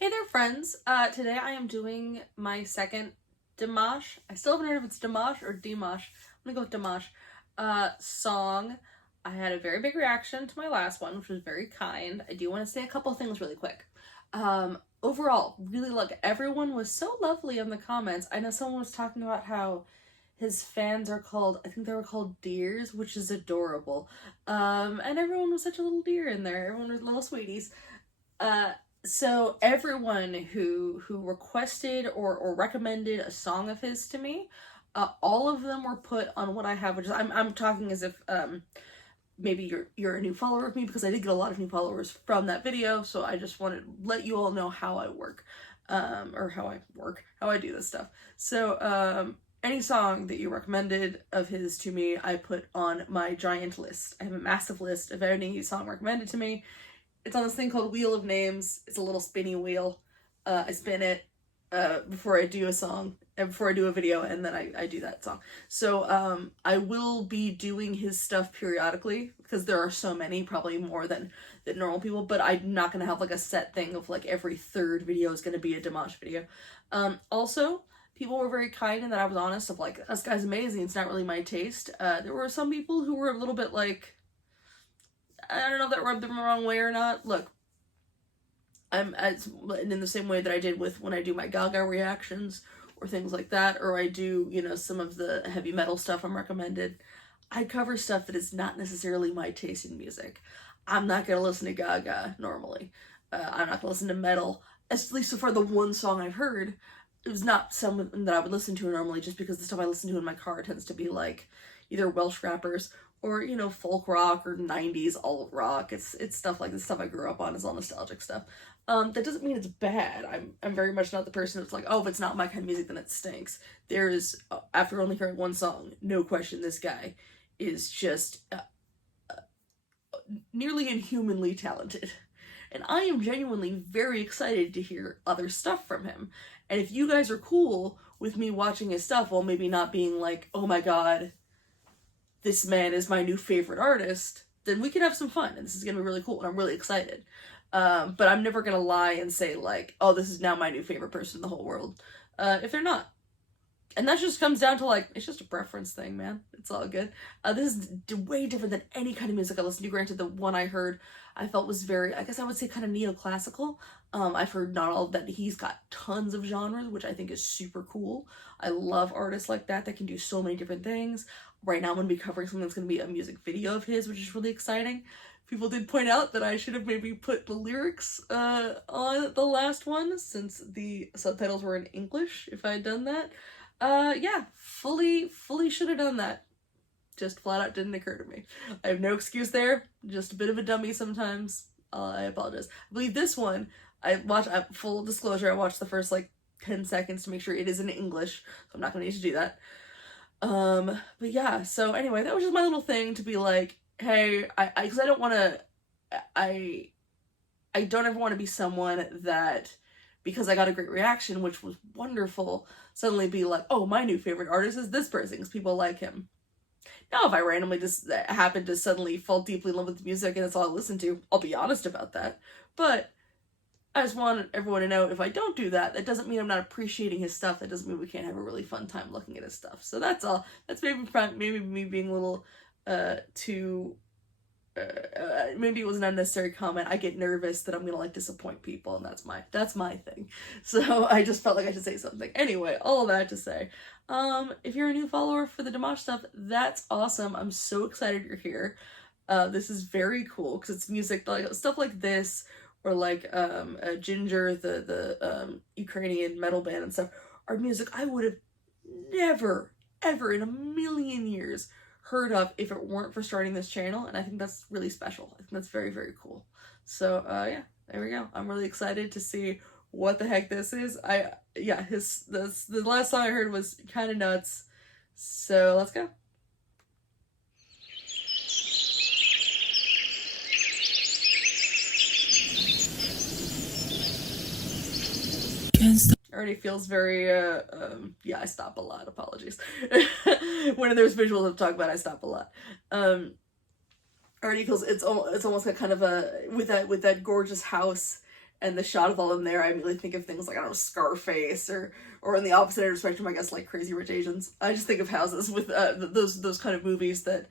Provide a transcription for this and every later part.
Hey there, friends. Today I am doing my second Dimash. I still haven't heard if it's Dimash or Dimash. I'm gonna go with Dimash. Song. I had a very big reaction to my last one, which was very kind. I do want to say a couple things really quick. Overall, really everyone was so lovely in the comments. I know someone was talking about how his fans are called, I think they were called deers, which is adorable. And everyone was such a little deer in there. Everyone was little sweeties. So everyone who requested or recommended a song of his to me, all of them were put on what I have, which is I'm talking as if maybe you're a new follower of me, because I did get a lot of new followers from that video. So I just wanted to let you all know how I work, or how I do this stuff. So any song that you recommended of his to me, I put on my giant list. I have a massive list of any song recommended to me. It's on this thing called Wheel of Names. It's a little spinny wheel. I spin it before I do a song, before I do a video, and then I do that song. So I will be doing his stuff periodically, because there are so many, probably more than normal people, but I'm not going to have like a set thing of like every third video is going to be a Dimash video. Also, people were very kind in that I was honest of like, this guy's amazing, it's not really my taste. There were some people who were a little bit like, I don't know if that rubbed them the wrong way or not. Look, I'm in the same way that I did with when I do my Gaga reactions or things like that, or I do, some of the heavy metal stuff I'm recommended. I cover stuff that is not necessarily my taste in music. I'm not gonna listen to Gaga normally. I'm not gonna listen to metal, at least so far the one song I've heard. It was not something that I would listen to normally, just because the stuff I listen to in my car tends to be like either Welsh rappers or, folk rock or 90s alt rock. It's stuff like the stuff I grew up on. Is all nostalgic stuff. That doesn't mean it's bad. I'm very much not the person that's like, oh, if it's not my kind of music, then it stinks. There is, after only hearing one song, no question this guy is just nearly inhumanly talented. And I am genuinely very excited to hear other stuff from him. And if you guys are cool with me watching his stuff while maybe not being like, oh my god, this man is my new favorite artist, then we can have some fun, and this is gonna be really cool, and I'm really excited. But I'm never gonna lie and say like, oh, this is now my new favorite person in the whole world, if they're not. And that just comes down to like, it's just a preference thing, man. It's all good. This is way different than any kind of music I listen to. Granted, the one I heard I felt was very, I guess I would say, kind of neoclassical. I've heard not all of that. He's got tons of genres, which I think is super cool. I love artists like that can do so many different things. Right now I'm going to be covering something that's going to be a music video of his, which is really exciting. People did point out that I should have maybe put the lyrics on the last one, since the subtitles were in English, if I had done that. Yeah, fully should have done that. Just flat out didn't occur to me. I have no excuse there. Just a bit of a dummy sometimes. I apologize. I believe this one, full disclosure, I watched the first like 10 seconds to make sure it is in English, so I'm not gonna need to do that. But yeah, so anyway, that was just my little thing to be like, hey, because I don't want to, I don't ever want to be someone that, because I got a great reaction, which was wonderful, suddenly be like, oh, my new favorite artist is this person because people like him. Now, if I randomly just happen to suddenly fall deeply in love with music and that's all I listen to, I'll be honest about that. But I just want everyone to know, if I don't do that, that doesn't mean I'm not appreciating his stuff. That doesn't mean we can't have a really fun time looking at his stuff. So that's all. That's maybe me being a little too... maybe it was an unnecessary comment. I get nervous that I'm gonna like disappoint people, and that's my thing. So I just felt like I should say something. Anyway, all of that to say, if you're a new follower for the Dimash stuff, that's awesome. I'm so excited you're here. This is very cool because it's music, like stuff like this, or like Ginger, the Ukrainian metal band and stuff, are music I would have never ever in a million years heard of if it weren't for starting this channel, and I think that's really special. I think that's very, very cool. So yeah, there we go. I'm really excited to see what the heck this is. The last song I heard was kind of nuts. So let's go. Already feels very, yeah, I stop a lot, apologies. When there's visuals to talk about, I stop a lot. Already feels, it's almost like kind of a, with that gorgeous house and the shot of all of them there, I immediately think of things like, I don't know, Scarface, or on the opposite end of the spectrum, I guess, like Crazy Rich Asians. I just think of houses with those kind of movies that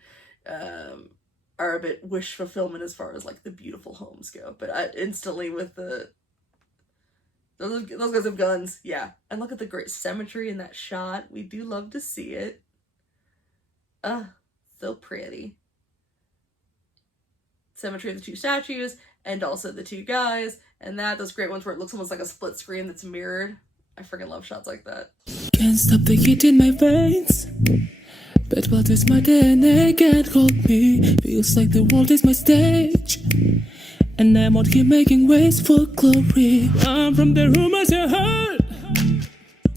are a bit wish fulfillment as far as like the beautiful homes go. But I instantly with those guys have guns, yeah. And look at the great symmetry in that shot. We do love to see it. So pretty. Symmetry of the two statues, and also the two guys, and those great ones where it looks almost like a split screen that's mirrored. I freaking love shots like that. Can't stop the heat in my veins, but what is my DNA can't hold me. Feels like the world is my stage, and I'm out here making waves for glory. I'm from the rumors you heard.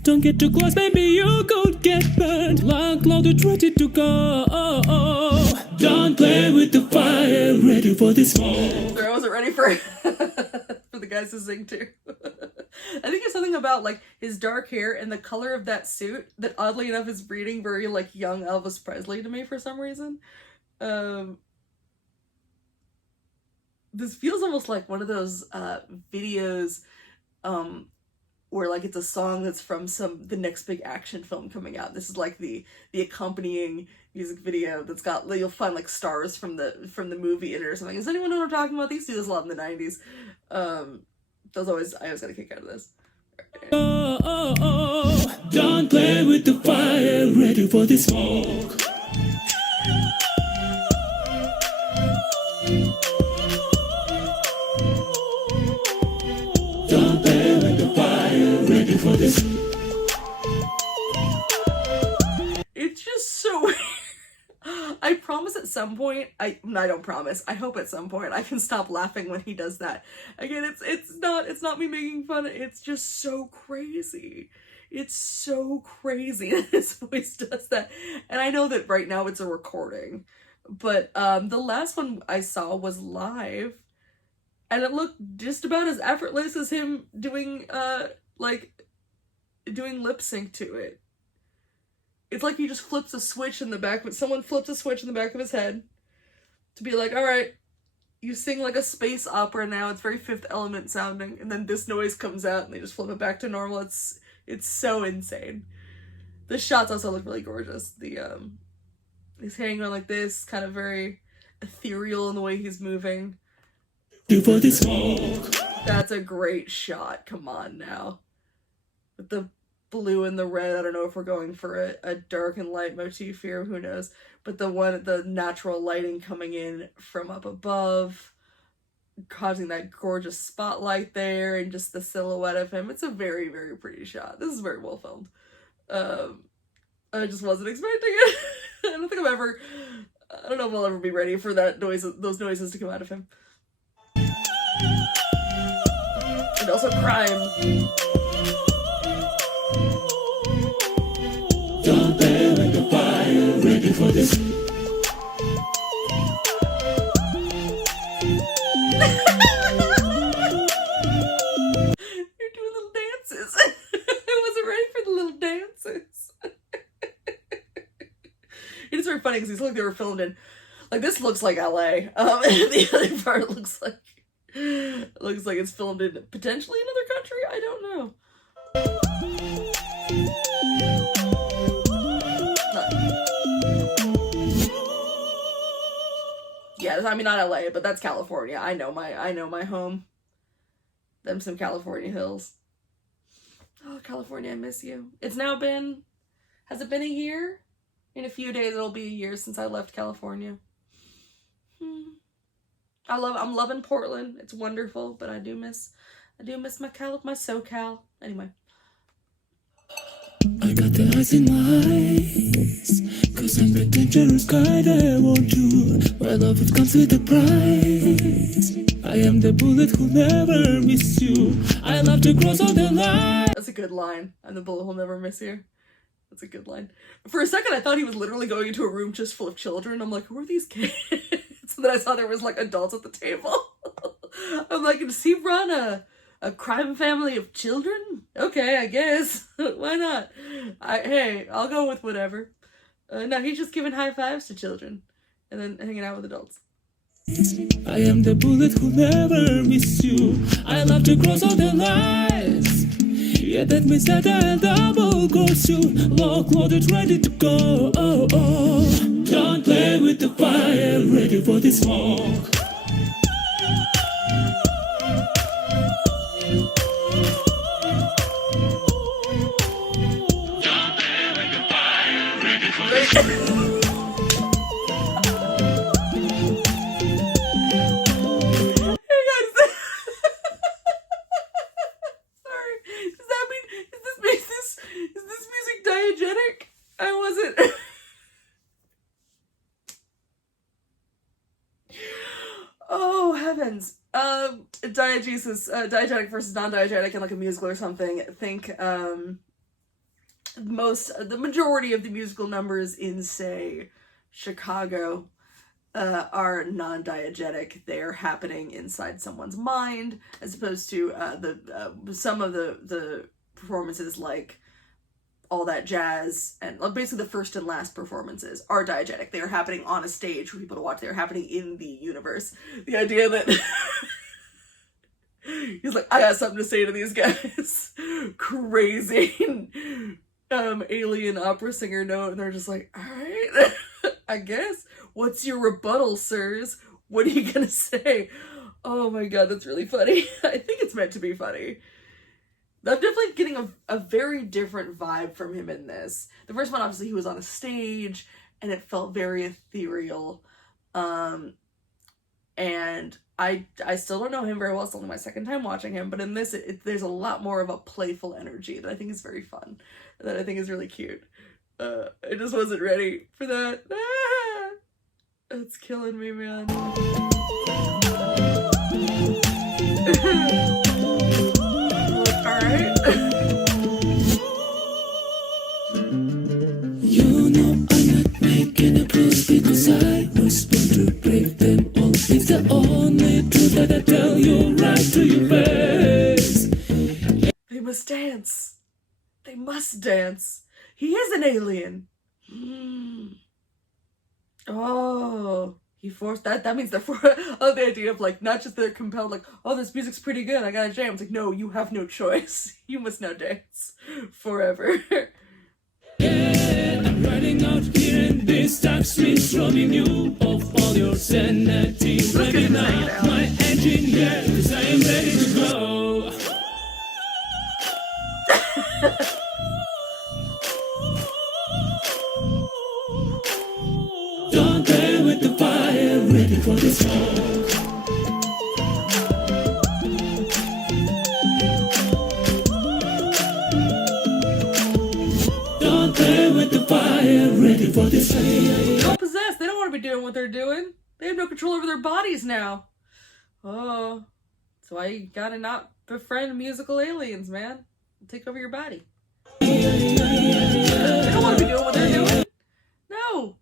Don't get too close, baby, you could get burned. Like loud, ready to go. Don't play with the fire, ready for the smoke. I wasn't ready for for the guys to sing too. I think it's something about like his dark hair and the color of that suit that oddly enough is reading very like young Elvis Presley to me for some reason. This feels almost like one of those videos where like it's a song that's from the next big action film coming out. This is like the accompanying music video that's got, you'll find like stars from the movie in it or something. Does anyone know what I'm talking about? They used to do this a lot in the 90s. I always got a kick out of this. Don't play with the fire, ready for the smoke. Don't play with the fire, ready for the It's just so weird. I promise at some point, I don't promise, I hope at some point I can stop laughing when he does that. Again, it's not me making fun, it's just so crazy. It's so crazy that his voice does that. And I know that right now it's a recording, but the last one I saw was live, and it looked just about as effortless as him doing lip sync to it. It's like he just flips a switch in the back, but someone flips a switch in the back of his head to be like, all right, you sing like a space opera now. It's very Fifth Element sounding. And then this noise comes out and they just flip it back to normal. It's so insane. The shots also look really gorgeous. He's hanging on like this, kind of very ethereal in the way he's moving. for the smoke. That's a great shot. Come on now. With the blue and the red, I don't know if we're going for a dark and light motif here, who knows, but the natural lighting coming in from up above, causing that gorgeous spotlight there, and just the silhouette of him. It's a very, very pretty shot. This is very well filmed. I just wasn't expecting it. I don't know if I'll ever be ready for those noises to come out of him. And also crime. Don't play with the fire, ready for this. You're doing little dances. I wasn't ready for the little dances. It's very funny because these look like they were filmed in, like, this looks like LA. The other part looks like it's filmed in potentially another country. I don't know. Yeah, I mean, not LA, but that's California. I know my home. Them some California hills. Oh, California, I miss you. Has it been a year? In a few days, it'll be a year since I left California. I'm loving Portland. It's wonderful, but I do miss my SoCal. Anyway. I got the eyes in my eyes, 'cause I'm the dangerous guy that I want you. My love, it comes with a price. I am the bullet who'll never miss you. I love to cross all the lines. That's a good line. I'm the bullet who'll never miss you. That's a good line. For a second, I thought he was literally going into a room just full of children. I'm like, who are these kids? And then I saw there was like adults at the table. I'm like, does he run a crime family of children? Okay, I guess. Why not? Hey, I'll go with whatever. No, he's just giving high fives to children and then hanging out with adults. I am the bullet who never miss you. I love to cross all the lines. Yeah, that means that I'll double cross you. Lock, loaded, ready to go. Oh, oh. Don't play with the fire, ready for the smoke. Sorry. Does that mean is this music diegetic? I wasn't. Oh heavens. Diegetic versus non-diegetic in like a musical or something. I think the majority of the musical numbers in, say, Chicago are non-diegetic. They're happening inside someone's mind, as opposed to some of the performances, like All That Jazz, and basically the first and last performances are diegetic. They are happening on a stage for people to watch. They are happening in the universe. The idea that he's like, I got something to say to these guys. Crazy alien opera singer note, and they're just like, all right, I guess. What's your rebuttal, sirs? What are you gonna say? Oh my god, that's really funny. I think it's meant to be funny. I'm definitely getting a very different vibe from him in this. The first one, obviously, he was on a stage, and it felt very ethereal. And I still don't know him very well. It's only my second time watching him, but in this, there's a lot more of a playful energy that I think is very fun, that I think is really cute. I just wasn't ready for that. Ah! It's killing me, man. Alright. You know I'm not making a bruise because I was born to break them all. It's the only truth that I tell you right to your face. They must dance. They must dance. He is an alien. Oh, he forced that. That means they're the idea of like, not just they're compelled, like, oh, this music's pretty good, I gotta jam. It's like, no, you have no choice. You must now dance forever. Yeah, I'm running out here and this time streets robbing you of all your sanity. Revving up my engine, yeah, cause I am ready to go. Don't play with the fire, ready for the smoke. Don't play with the fire, ready for the smoke. They're possessed. They don't want to be doing what they're doing. They have no control over their bodies now. Oh, that's why you gotta not befriend musical aliens, man. Take over your body. They don't want to be doing what they're doing. No.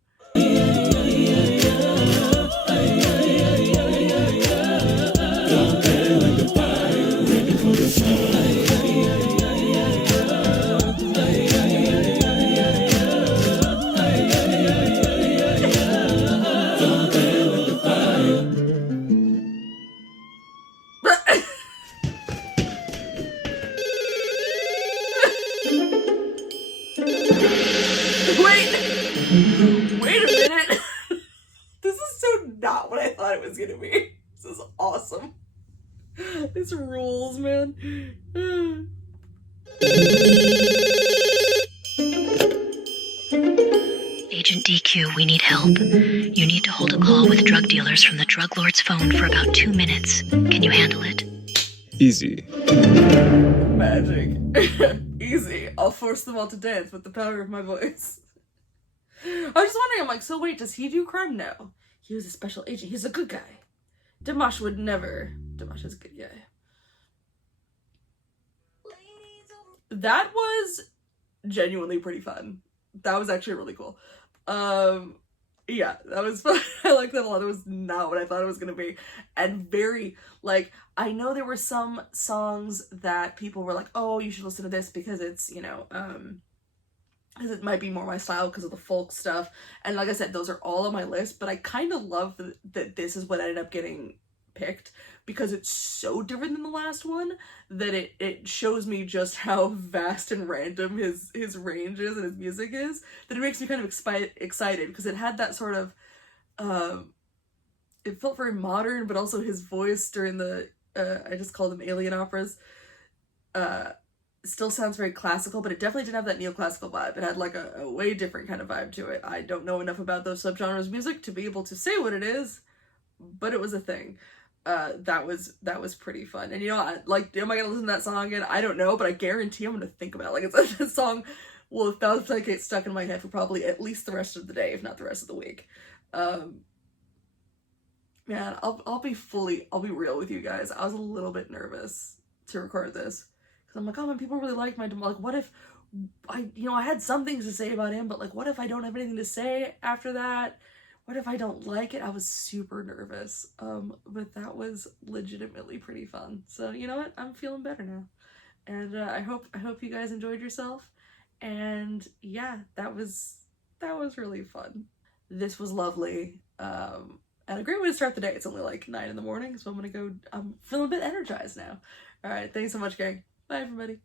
Wait a minute. This is so not what I thought it was gonna be. This is awesome. This rules, man. Agent DQ, we need help. You need to hold a call with drug dealers from the drug lord's phone for about 2 minutes. Can you handle it? Easy. Magic. Easy. I'll force them all to dance with the power of my voice. I was just wondering, I'm like, so wait, does he do crime? No. He was a special agent. He's a good guy. Dimash would never. Dimash is a good guy. That was genuinely pretty fun. That was actually really cool. Yeah, that was fun. I liked that a lot. It was not what I thought it was gonna be. And very, like, I know there were some songs that people were like, oh, you should listen to this because it's, you know, because it might be more my style because of the folk stuff. And like I said, those are all on my list, but I kind of love that this is what ended up getting picked, because it's so different than the last one that it shows me just how vast and random his range is and his music is, that it makes me kind of excited, because it had that sort of it felt very modern, but also his voice during the I just called them alien operas still sounds very classical, but it definitely didn't have that neoclassical vibe. It had like a way different kind of vibe to it. I don't know enough about those subgenres of music to be able to say what it is, but it was a thing. That was pretty fun. And you know, am I gonna listen to that song again? I don't know, but I guarantee I'm gonna think about it. Like, it's a song, well, if that was like get stuck in my head for probably at least the rest of the day, if not the rest of the week. Man, I'll be real with you guys. I was a little bit nervous to record this, because I'm like, oh man, people really like my Dimash. Like, what if I had some things to say about him, but like, what if I don't have anything to say after that? What if I don't like it? I was super nervous. But that was legitimately pretty fun. So you know what? I'm feeling better now. And I hope you guys enjoyed yourself. And yeah, that was really fun. This was lovely. And a great way to start the day. It's only like 9 in the morning, so I'm feeling a bit energized now. All right, thanks so much, gang. Bye, everybody.